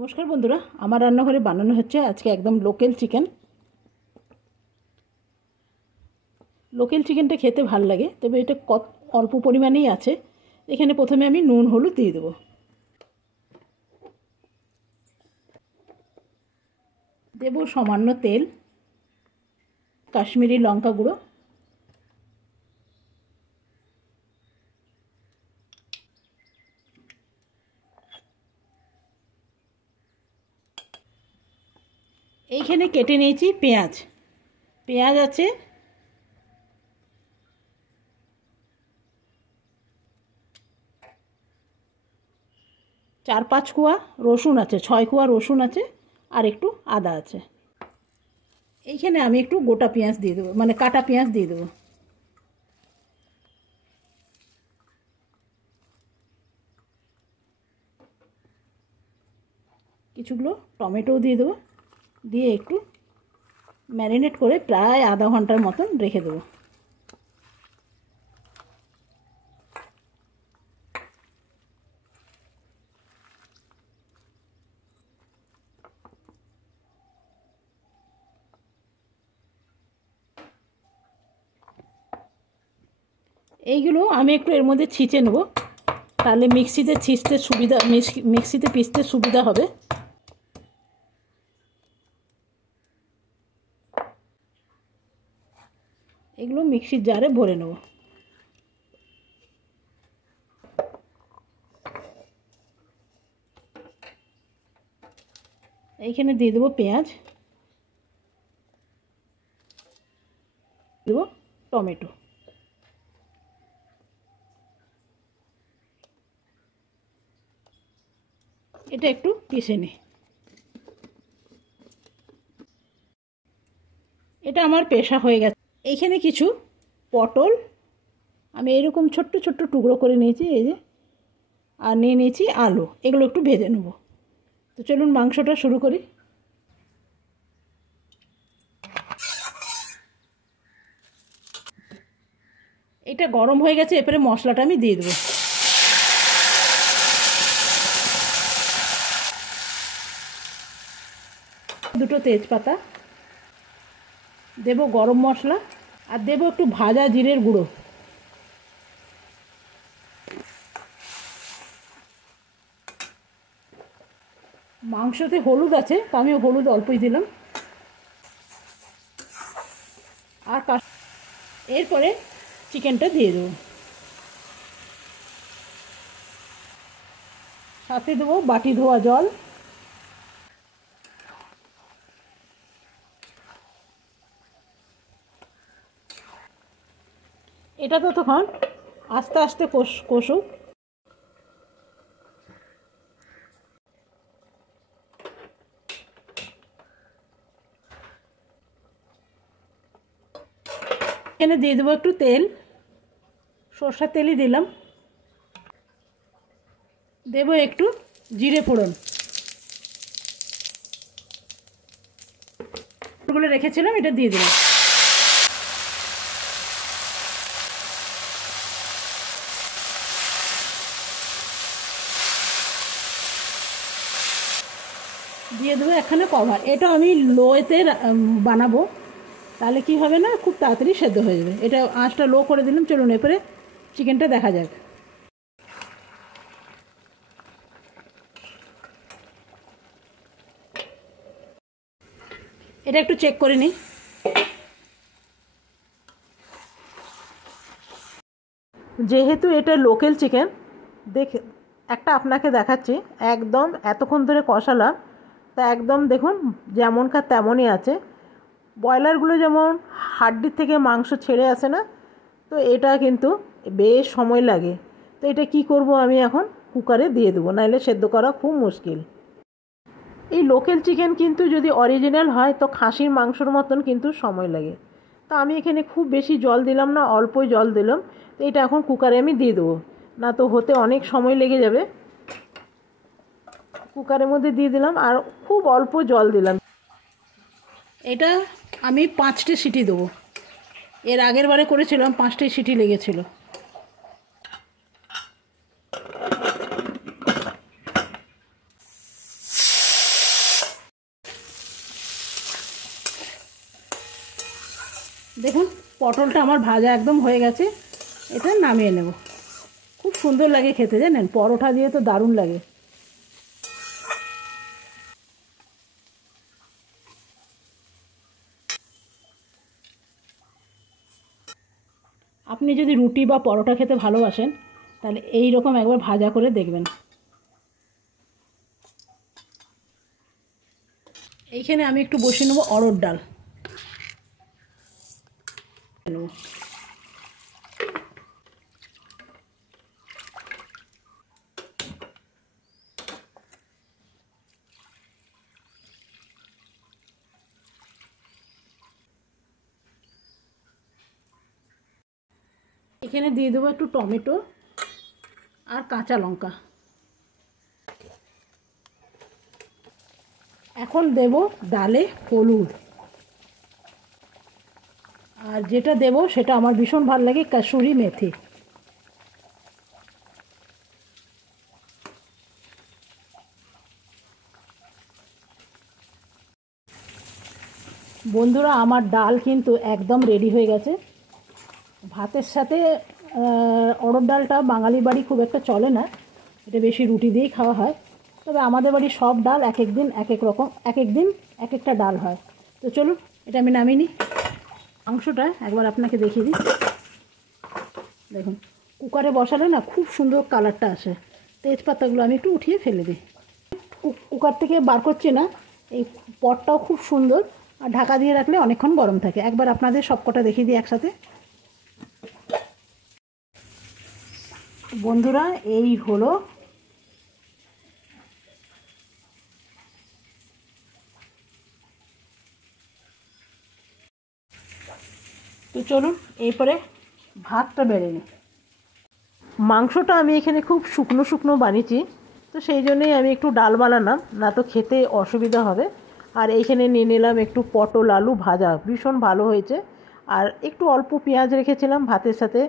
নমস্কার বন্ধুরা, আমার রান্নাঘরে বানানো হচ্ছে আজকে একদম লোকাল চিকেন। লোকাল চিকেনটা খেতে ভালো লাগে, তবে এটা অল্প পরিমাণেই আছে। এখানে প্রথমে আমি নুন হলুদ দিয়ে দেবো, দেব সামান্য তেল, কাশ্মীরি লঙ্কা গুঁড়ো, এইখানে কেটে নিয়েছি পেঁয়াজ। পেঁয়াজ আছে 4-5 কোয়া, রসুন আছে 6 কোয়া রসুন আছে, আর একটু আদা আছে। এইখানে আমি একটু গোটা পেঁয়াজ দিয়ে দেবো, মানে কাটা পেঁয়াজ দিয়ে দেবো। কিছুগুলো টমেটোও দিয়ে দেবো, দিয়ে একটু ম্যারিনেট করে প্রায় আধা ঘন্টার মতন রেখে দেবো। এইগুলো আমি একটু এর মধ্যে ছিঁচে নেব, তাহলে মিক্সিতে পিষতে সুবিধা হবে। এগুলো মিক্সির জারে ভরে নেব। এইখানে দিয়ে দেবো পেঁয়াজ, দেবো টমেটো, এটা একটু পিষে নিই। এটা আমার পেশা হয়ে গেছে। এইখানে কিছু পটল আমি এরকম ছোট্ট ছোট্ট টুকরো করে নিয়েছি, এই যে, আর নিয়ে নিয়েছি আলু। এগুলো একটু ভেজে নেব। তো চলুন মাংসটা শুরু করি। এটা গরম হয়ে গেছে, এরপরে মশলাটা আমি দিয়ে দেবো। দুটো তেজপাতা দেব, গরম মশলা, আর দেব একটু ভাজা জিরের গুঁড়ো। মাংসতে হলুদ আছে, তো আমি হলুদ অল্পই দিলাম। আর এরপরে চিকেনটা দিয়ে দেবো, সাথে দেবো বাটি ধোয়া জল। এটা তো তখন আস্তে আস্তে কষুক। এখানে দিয়ে দেবো একটু তেল, সরষের তেলই দিলাম। দেবো একটু জিরে ফোড়ন, এগুলো রেখেছিলাম, এটা দিয়ে দিলাম। দিয়ে দেবো এখানে কভার। এটা আমি লোতে বানাবো, তাহলে কি হবে না, খুব তাড়াতাড়ি সেদ্ধ হয়ে যাবে। এটা আঁচটা লো করে দিলাম। চলুন এরপরে চিকেনটা দেখা যাক। এটা একটু চেক করে নিই। যেহেতু এটা লোকাল চিকেন, একটা আপনাকে দেখাচ্ছি। একদম এতক্ষণ ধরে কষালাম, তা একদম দেখুন যেমনকার তেমনই আছে। ব্রয়লারগুলো যেমন হাড্ডির থেকে মাংস ছেড়ে আসে না, তো এটা কিন্তু বেশ সময় লাগে। তো এটা কি করব, আমি এখন কুকারে দিয়ে দেবো, নাহলে সেদ্ধ করা খুব মুশকিল। এই লোকাল চিকেন কিন্তু যদি অরিজিনাল হয় তো খাসির মাংসর মতন কিন্তু সময় লাগে। তো আমি এখানে খুব বেশি জল দিলাম না, অল্পই জল দিলাম। তো এটা এখন কুকারে আমি দিয়ে দেবো, না তো হতে অনেক সময় লেগে যাবে। কুকারের মধ্যে দিয়ে দিলাম, আর খুব অল্প জল দিলাম। এটা আমি 5টে সিটি দেবো। এর আগের বারে করেছিলাম 5টে সিটি লেগেছিল। দেখুন পটলটা আমার ভাজা একদম হয়ে গেছে, এটা নামিয়ে নেব। খুব সুন্দর লাগে খেতে, জানেন, পরোটা দিয়ে তো দারুণ লাগে। আপনি যদি রুটি বা পরোটা খেতে ভালোবাসেন তাহলে এই রকম একবার ভাজা করে দেখবেন। এইখানে আমি একটু বসিয়ে নেবো অড়হর ডাল। এখানে দিয়ে দেবো একটু টমেটো আর কাঁচা লঙ্কা। এখন দেব ডালে হলুদ, আর যেটা দেব সেটা আমার ভীষণ ভালো লাগে, কাসুরি মেথি। বন্ধুরা আমার ডাল কিন্তু একদম রেডি হয়ে গেছে। ভাতের সাথে অড়হর ডালটা বাঙালি বাড়ি খুব একটা চলে না, এটা বেশি রুটি দিয়েই খাওয়া হয়। তবে আমাদের বাড়ি সব ডাল এক এক দিন এক এক রকম, এক এক দিন এক একটা ডাল হয়। তো চলুন এটা আমি নামিয়ে নিই। মাংসটা একবার আপনাকে দেখিয়ে দিই। দেখুন কুকারে বসালে না খুব সুন্দর কালারটা আসে। তেজপাতাগুলো আমি একটু উঠিয়ে ফেলে দিই। কুকার থেকে বার করছি না, এই পটটাও খুব সুন্দর, আর ঢাকা দিয়ে রাখলে অনেকক্ষণ গরম থাকে। একবার আপনাদের সবকটা দেখিয়ে দিই একসাথে। বন্ধুরা এই হলো তো চলুন এরপরে ভাতটা বেড়ে নিই। মাংসটা আমি এখানে খুব শুকনো শুকনো বানিয়েছি, তো সেই জন্যই আমি একটু ডাল বানালাম, না তো খেতে অসুবিধা হবে। আর এইখানে নিয়ে নিলাম একটু পটল আলু ভাজা, ভীষণ ভালো হয়েছে। আর একটু অল্প পেঁয়াজ রেখেছিলাম ভাতের সাথে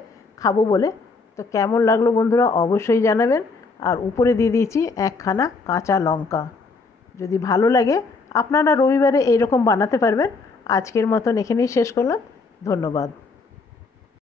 খাবো বলে। তো কেমন লাগলো বন্ধুরা অবশ্যই জানাবেন। আর উপরে দিয়ে দিয়েছি একখানা কাঁচা লঙ্কা। যদি ভালো লাগে আপনারা রবিবারে এইরকম বানাতে পারবেন। আজকের মতন এখানেই শেষ করলাম। ধন্যবাদ।